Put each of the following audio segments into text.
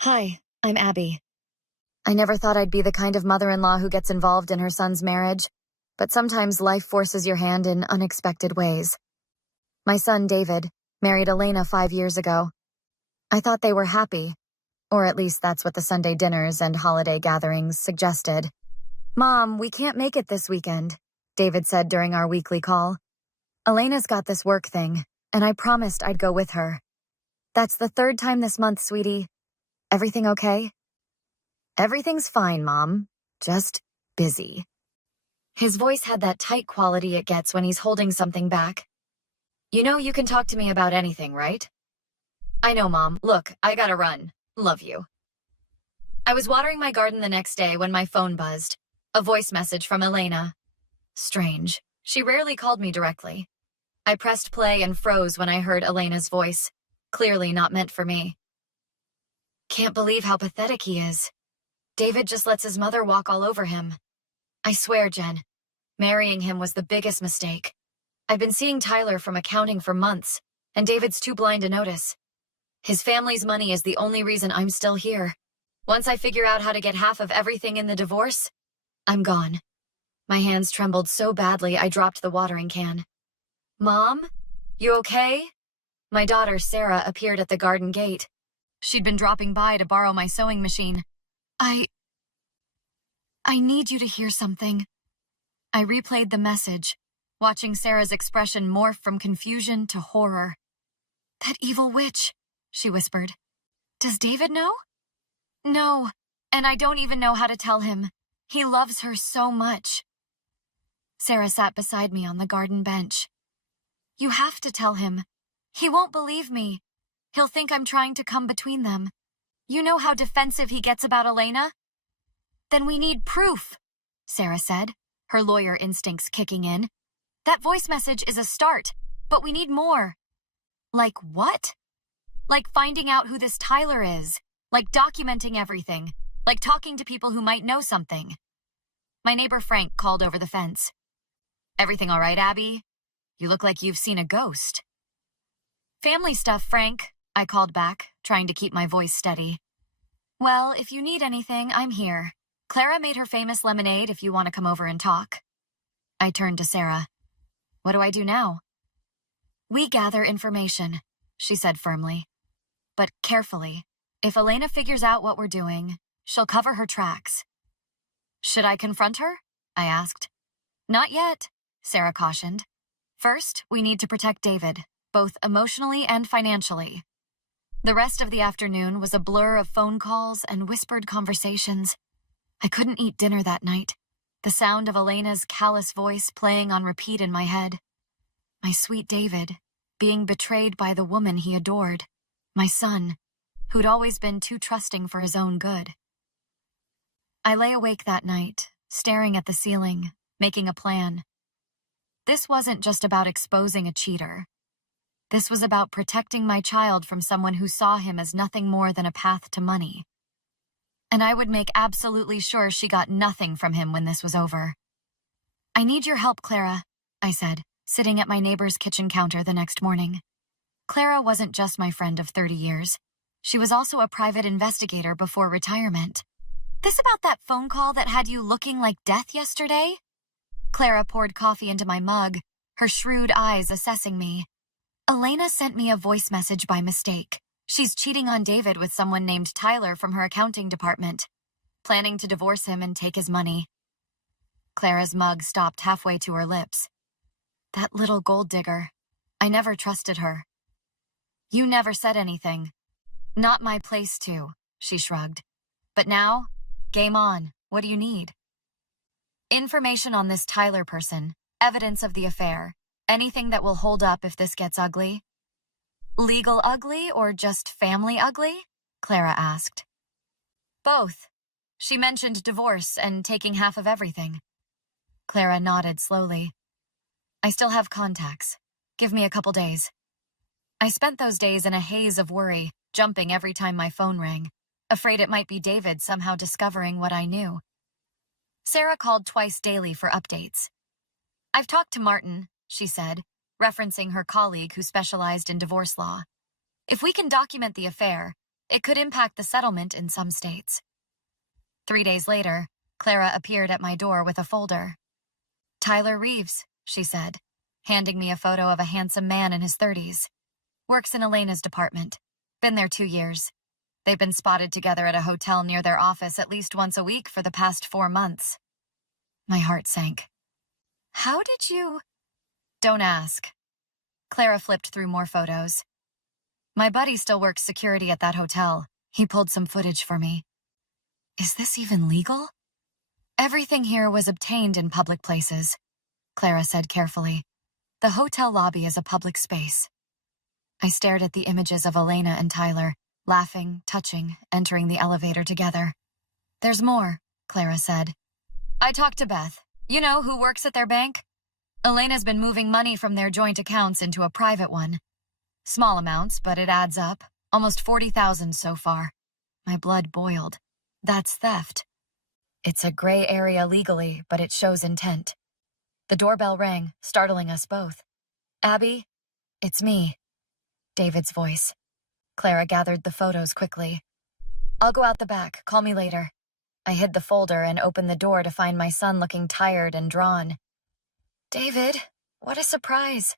Hi, I'm Abby. I never thought I'd be the kind of mother-in-law who gets involved in her son's marriage, but sometimes life forces your hand in unexpected ways. My son, David, married Elena 5 years ago. I thought they were happy, or at least that's what the Sunday dinners and holiday gatherings suggested. "Mom, we can't make it this weekend," David said during our weekly call. "Elena's got this work thing, and I promised I'd go with her." "That's the third time this month, sweetie. Everything okay?" "Everything's fine, Mom. Just busy." His voice had that tight quality it gets when he's holding something back. "You know you can talk to me about anything, right?" "I know, Mom. Look, I gotta run. Love you." I was watering my garden the next day when my phone buzzed. A voice message from Elena. Strange. She rarely called me directly. I pressed play and froze when I heard Elena's voice. Clearly not meant for me. "Can't believe how pathetic he is. David just lets his mother walk all over him. I swear, Jen, marrying him was the biggest mistake. I've been seeing Tyler from accounting for months, and David's too blind to notice. His family's money is the only reason I'm still here. Once I figure out how to get half of everything in the divorce, I'm gone." My hands trembled so badly I dropped the watering can. "Mom, you okay?" My daughter, Sarah, appeared at the garden gate. She'd been dropping by to borrow my sewing machine. I need you to hear something." I replayed the message, watching Sarah's expression morph from confusion to horror. "That evil witch," she whispered. "Does David know?" "No, and I don't even know how to tell him. He loves her so much." Sarah sat beside me on the garden bench. "You have to tell him. He won't believe me. He'll think I'm trying to come between them. You know how defensive he gets about Elena?" "Then we need proof," Sarah said, her lawyer instincts kicking in. "That voice message is a start, but we need more." "Like what?" "Like finding out who this Tyler is, like documenting everything, like talking to people who might know something." My neighbor Frank called over the fence. "Everything all right, Abby? You look like you've seen a ghost." "Family stuff, Frank," I called back, trying to keep my voice steady. "Well, if you need anything, I'm here. Clara made her famous lemonade if you want to come over and talk." I turned to Sarah. "What do I do now?" "We gather information," she said firmly. "But carefully. If Elena figures out what we're doing, she'll cover her tracks." "Should I confront her?" I asked. "Not yet," Sarah cautioned. "First, we need to protect David, both emotionally and financially." The rest of the afternoon was a blur of phone calls and whispered conversations. I couldn't eat dinner that night, the sound of Elena's callous voice playing on repeat in my head. My sweet David, being betrayed by the woman he adored. My son, who'd always been too trusting for his own good. I lay awake that night, staring at the ceiling, making a plan. This wasn't just about exposing a cheater. This was about protecting my child from someone who saw him as nothing more than a path to money. And I would make absolutely sure she got nothing from him when this was over. "I need your help, Clara," I said, sitting at my neighbor's kitchen counter the next morning. Clara wasn't just my friend of 30 years. She was also a private investigator before retirement. "This about that phone call that had you looking like death yesterday?" Clara poured coffee into my mug, her shrewd eyes assessing me. "Elena sent me a voice message by mistake. She's cheating on David with someone named Tyler from her accounting department, planning to divorce him and take his money." Clara's mug stopped halfway to her lips. That little gold digger. I never trusted her. "You never said anything." "Not my place to," she shrugged. "But now, game on. What do you need?" "Information on this Tyler person, evidence of the affair, anything that will hold up if this gets ugly." "Legal ugly or just family ugly?" Clara asked. "Both. She mentioned divorce and taking half of everything." Clara nodded slowly. "I still have contacts. Give me a couple days." I spent those days in a haze of worry, jumping every time my phone rang, afraid it might be David somehow discovering what I knew. Sarah called twice daily for updates. "I've talked to Martin," she said, referencing her colleague who specialized in divorce law. "If we can document the affair, It could impact the settlement in some states. 3 days later, Clara appeared at my door with a folder. "Tyler Reeves," she said, handing me a photo of a handsome man in his 30s. "Works in Elena's department. Been there 2 years. They've been spotted together at a hotel near their office at least once a week for the past 4 months." My heart sank. "How did you—" "Don't ask." Clara flipped through more photos. "My buddy still works security at that hotel. He pulled some footage for me." "Is this even legal?" "Everything here was obtained in public places," Clara said carefully. "The hotel lobby is a public space." I stared at the images of Elena and Tyler, laughing, touching, entering the elevator together. "There's more," Clara said. "I talked to Beth. You know, who works at their bank? Elena's been moving money from their joint accounts into a private one. Small amounts, but it adds up. Almost 40,000 so far." My blood boiled. That's theft. It's a gray area legally, but it shows intent. The doorbell rang, startling us both. "Abby, it's me." David's voice. Clara gathered the photos quickly. "I'll go out the back. Call me later." I hid the folder and opened the door to find my son looking tired and drawn. "David, what a surprise."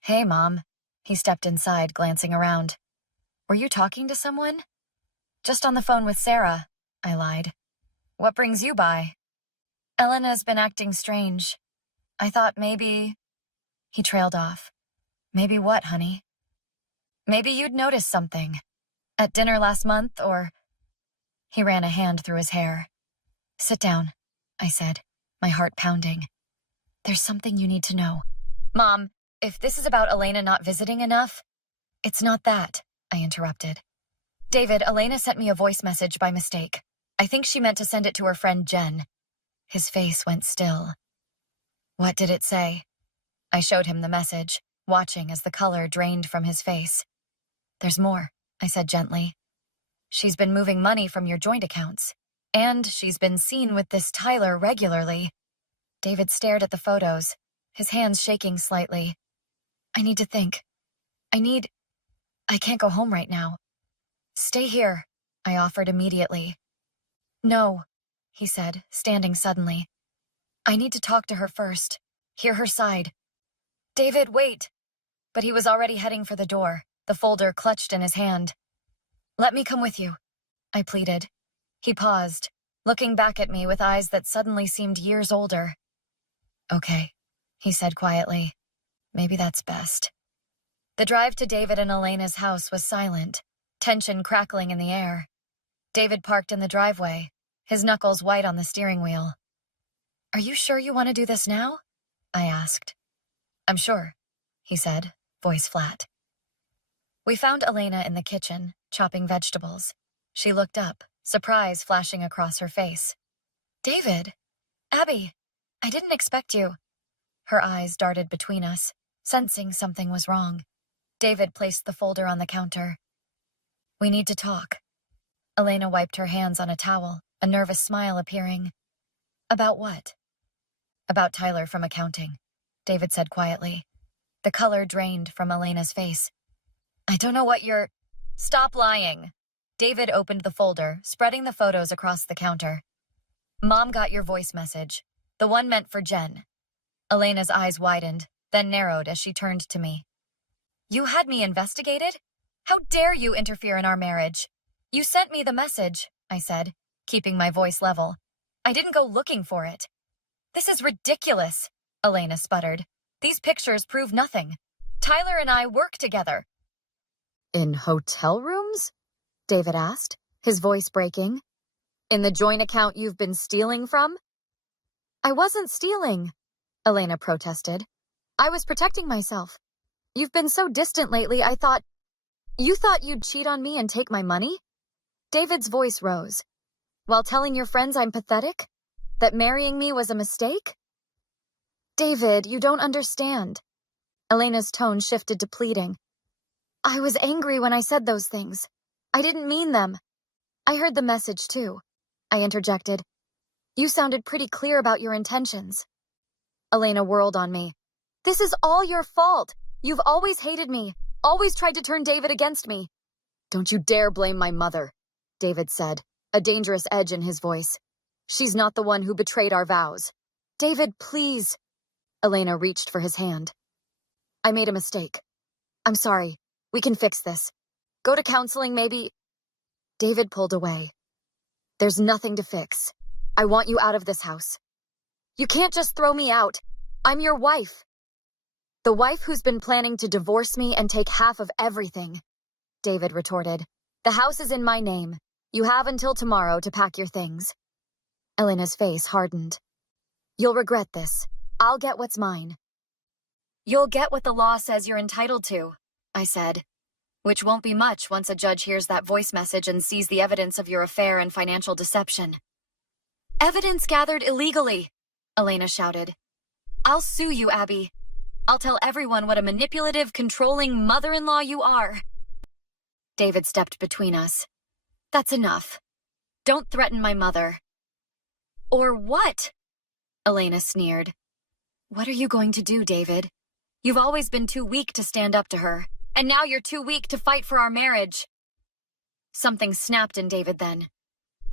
"Hey, Mom." He stepped inside, glancing around. "Were you talking to someone?" "Just on the phone with Sarah," I lied. "What brings you by?" "Elena's been acting strange. I thought maybe—" He trailed off. "Maybe what, honey?" "Maybe you'd noticed something. At dinner last month, or—" He ran a hand through his hair. "Sit down," I said, my heart pounding. "There's something you need to know." "Mom, if this is about Elena not visiting enough—" "It's not that," I interrupted. "David, Elena sent me a voice message by mistake. I think she meant to send it to her friend Jen." His face went still. "What did it say?" I showed him the message, watching as the color drained from his face. "There's more," I said gently. "She's been moving money from your joint accounts. And she's been seen with this Tyler regularly." David stared at the photos, his hands shaking slightly. "I need to think. I can't go home right now." "Stay here," I offered immediately. "No," he said, standing suddenly. "I need to talk to her first, hear her side." "David, wait." But he was already heading for the door, the folder clutched in his hand. "Let me come with you," I pleaded. He paused, looking back at me with eyes that suddenly seemed years older. "Okay," he said quietly. "Maybe that's best." The drive to David and Elena's house was silent, tension crackling in the air. David parked in the driveway, his knuckles white on the steering wheel. "Are you sure you want to do this now?" I asked. "I'm sure," he said, voice flat. We found Elena in the kitchen, chopping vegetables. She looked up, surprise flashing across her face. "David! Abby! I didn't expect you." Her eyes darted between us, sensing something was wrong. David placed the folder on the counter. "We need to talk." Elena wiped her hands on a towel, a nervous smile appearing. "About what?" "About Tyler from accounting," David said quietly. The color drained from Elena's face. "I don't know what you're—" "Stop lying." David opened the folder, spreading the photos across the counter. "Mom got your voice message, the one meant for Jen." Elena's eyes widened, then narrowed as she turned to me. "You had me investigated? How dare you interfere in our marriage?" "You sent me the message," I said, keeping my voice level. "I didn't go looking for it." "This is ridiculous," Elena sputtered. "These pictures prove nothing. Tyler and I work together." "In hotel rooms?" David asked, his voice breaking. "In the joint account you've been stealing from?" "I wasn't stealing," Elena protested. "I was protecting myself. You've been so distant lately, I thought—" "You thought you'd cheat on me and take my money?" David's voice rose. "While telling your friends I'm pathetic? That marrying me was a mistake?" "David, you don't understand." Elena's tone shifted to pleading. "I was angry when I said those things. I didn't mean them." "I heard the message too," I interjected. "You sounded pretty clear about your intentions." Elena whirled on me. "This is all your fault. You've always hated me, always tried to turn David against me." Don't you dare blame my mother, David said, a dangerous edge in his voice. She's not the one who betrayed our vows. David, please. Elena reached for his hand. I made a mistake. I'm sorry. We can fix this. Go to counseling, maybe. David pulled away. There's nothing to fix. I want you out of this house. You can't just throw me out. I'm your wife. The wife who's been planning to divorce me and take half of everything, David retorted. The house is in my name. You have until tomorrow to pack your things. Elena's face hardened. You'll regret this. I'll get what's mine. You'll get what the law says you're entitled to, I said. Which won't be much once a judge hears that voice message and sees the evidence of your affair and financial deception. Evidence gathered illegally, Elena shouted. I'll sue you, Abby. I'll tell everyone what a manipulative, controlling mother-in-law you are. David stepped between us. That's enough. Don't threaten my mother. Or what? Elena sneered. What are you going to do, David? You've always been too weak to stand up to her, and now you're too weak to fight for our marriage. Something snapped in David then.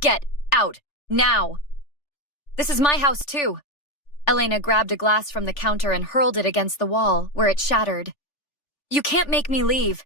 Get out, now! This is my house, too. Elena grabbed a glass from the counter and hurled it against the wall, where it shattered. You can't make me leave.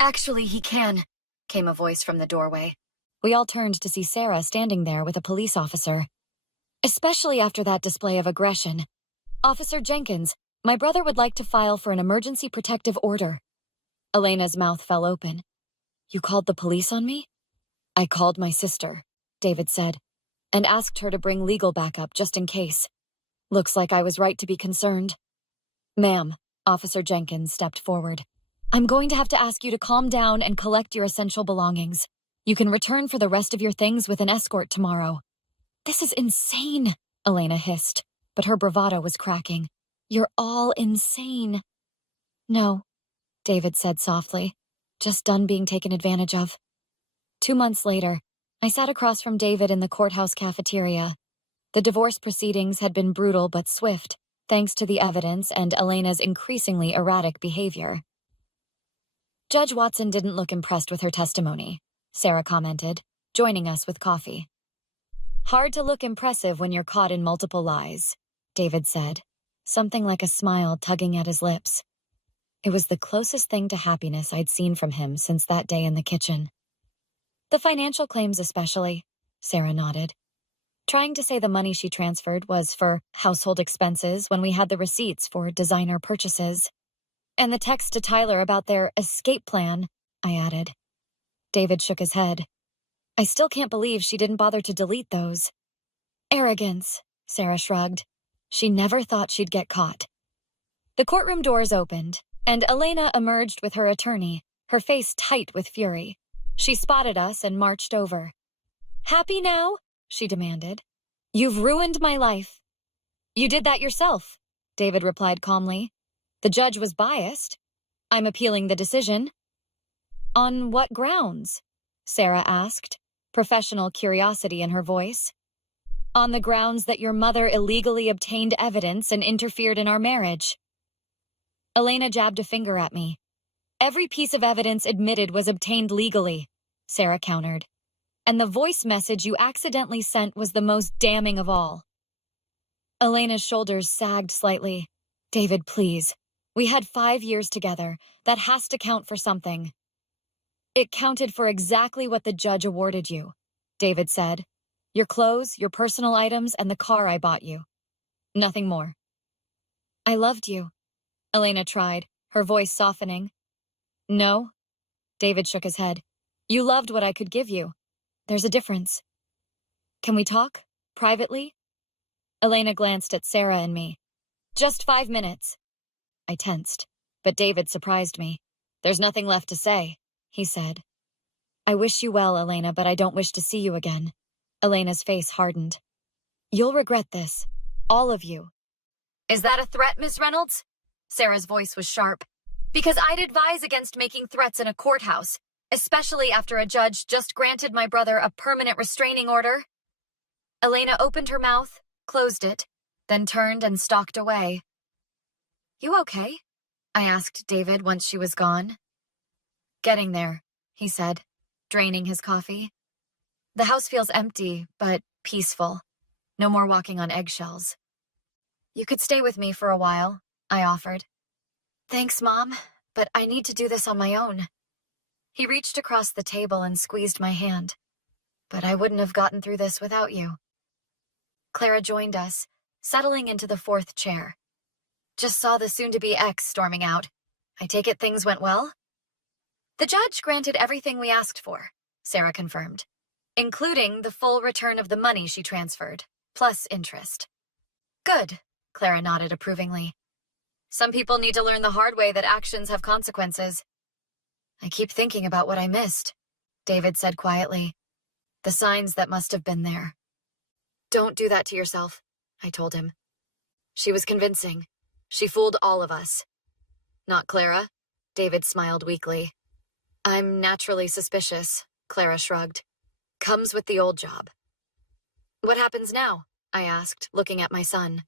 Actually, he can, came a voice from the doorway. We all turned to see Sarah standing there with a police officer. Especially after that display of aggression. Officer Jenkins, my brother would like to file for an emergency protective order. Elena's mouth fell open. You called the police on me? I called my sister, David said, and asked her to bring legal backup just in case. Looks like I was right to be concerned. Ma'am, Officer Jenkins stepped forward. I'm going to have to ask you to calm down and collect your essential belongings. You can return for the rest of your things with an escort tomorrow. This is insane, Elena hissed, but her bravado was cracking. You're all insane. No, David said softly, just done being taken advantage of. 2 months later, I sat across from David in the courthouse cafeteria. The divorce proceedings had been brutal but swift, thanks to the evidence and Elena's increasingly erratic behavior. Judge Watson didn't look impressed with her testimony, Sarah commented, joining us with coffee. Hard to look impressive when you're caught in multiple lies, David said, something like a smile tugging at his lips. It was the closest thing to happiness I'd seen from him since that day in the kitchen. The financial claims especially, Sarah nodded. Trying to say the money she transferred was for household expenses when we had the receipts for designer purchases. And the text to Tyler about their escape plan, I added. David shook his head. I still can't believe she didn't bother to delete those. Arrogance, Sarah shrugged. She never thought she'd get caught. The courtroom doors opened, and Elena emerged with her attorney, her face tight with fury. She spotted us and marched over. Happy now? She demanded. You've ruined my life. You did that yourself, David replied calmly. The judge was biased. I'm appealing the decision. On what grounds? Sarah asked, professional curiosity in her voice. On the grounds that your mother illegally obtained evidence and interfered in our marriage. Elena jabbed a finger at me. Every piece of evidence admitted was obtained legally, Sarah countered. And the voice message you accidentally sent was the most damning of all. Elena's shoulders sagged slightly. David, please. We had 5 years together. That has to count for something. It counted for exactly what the judge awarded you, David said. Your clothes, your personal items, and the car I bought you. Nothing more. I loved you, Elena tried, her voice softening. No, David shook his head. You loved what I could give you. There's a difference. Can we talk? Privately? Elena glanced at Sarah and me. Just 5 minutes. I tensed, but David surprised me. There's nothing left to say, he said. I wish you well, Elena, but I don't wish to see you again. Elena's face hardened. You'll regret this. All of you. Is that a threat, Miss Reynolds? Sarah's voice was sharp. Because I'd advise against making threats in a courthouse, especially after a judge just granted my brother a permanent restraining order. Elena opened her mouth, closed it, then turned and stalked away. You okay? I asked David once she was gone. Getting there, he said, draining his coffee. The house feels empty, but peaceful. No more walking on eggshells. You could stay with me for a while, I offered. Thanks, Mom, but I need to do this on my own. He reached across the table and squeezed my hand. But I wouldn't have gotten through this without you. Clara joined us, settling into the fourth chair. Just saw the soon-to-be ex storming out. I take it things went well? The judge granted everything we asked for, Sarah confirmed, including the full return of the money she transferred, plus interest. Good, Clara nodded approvingly. Some people need to learn the hard way that actions have consequences. I keep thinking about what I missed, David said quietly. The signs that must have been there. Don't do that to yourself, I told him. She was convincing. She fooled all of us. Not Clara, David smiled weakly. I'm naturally suspicious, Clara shrugged. Comes with the old job. What happens now? I asked, looking at my son.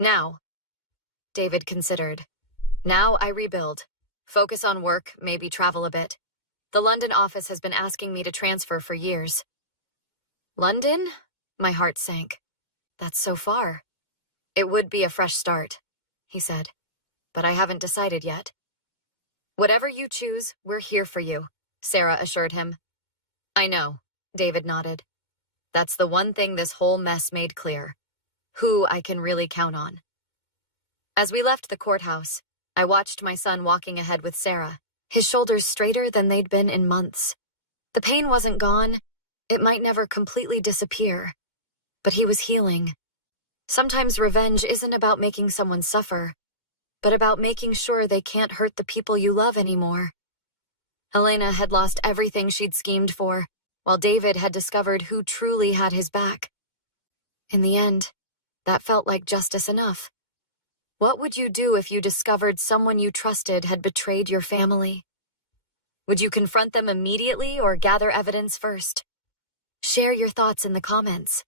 Now. David considered. Now I rebuild. Focus on work, maybe travel a bit. The London office has been asking me to transfer for years. London? My heart sank. That's so far. It would be a fresh start, he said. But I haven't decided yet. Whatever you choose, we're here for you, Sarah assured him. I know, David nodded. That's the one thing this whole mess made clear. Who I can really count on. As we left the courthouse, I watched my son walking ahead with Sarah, his shoulders straighter than they'd been in months. The pain wasn't gone. It might never completely disappear. But he was healing. Sometimes revenge isn't about making someone suffer, but about making sure they can't hurt the people you love anymore. Helena had lost everything she'd schemed for, while David had discovered who truly had his back. In the end, that felt like justice enough. What would you do if you discovered someone you trusted had betrayed your family? Would you confront them immediately or gather evidence first? Share your thoughts in the comments.